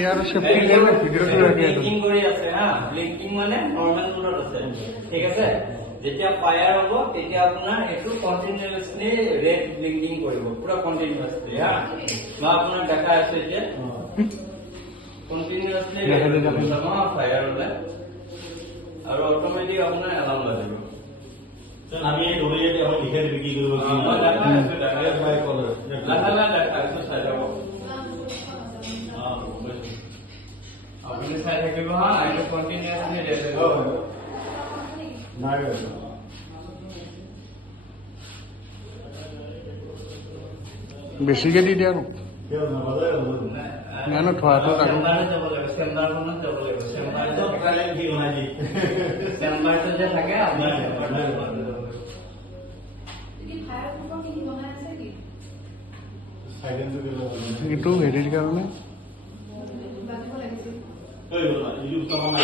यार safety level ভিডিওটো ৰাখি আছে ব্লিংকিং কৰি আছে হা ব্লিংকিং মানে নৰমাল মোডত আছে ঠিক আছে যেতিয়া ফায়াৰ হ'ব তেতিয়া আপোনাৰ এটো কন্টিনিউয়াসলি ৰেড ব্লিংকিং কৰিব পুৰা কন্টিনিউয়াসলি হা মই আপোনাক দেখাই আছো যে কন্টিনিউয়াসলি ফায়াৰ হ'লে আৰু অটোমেটিক আপোনাৰ এলাৰ্ম বাজিব আমি এই ডমিনেটে আমি লিখে দিবি কি কৰিব কি মই দেখাই আছো ডাইরেক্ট বাই কলার লাহে দেখাই আছো চাই যাব আপনি চাই থাকিব হা এটা কন্টিনিউয়াসলি রেড হ'ব নাই বেছিকে দি দিয়া আৰু কেউ না বলে নাই ন থোৱাটো আৰু চেম্বারে যাব লাগিব চেম্বারখনত যাব লাগিব চেম্বারে তো কালে কি বনাই দি চেম্বারটো যে থাকে আপনি সাইলেন্স দিলে কিন্তু হেৰিৰ কাৰণে কই বলা ইউজ তো মানে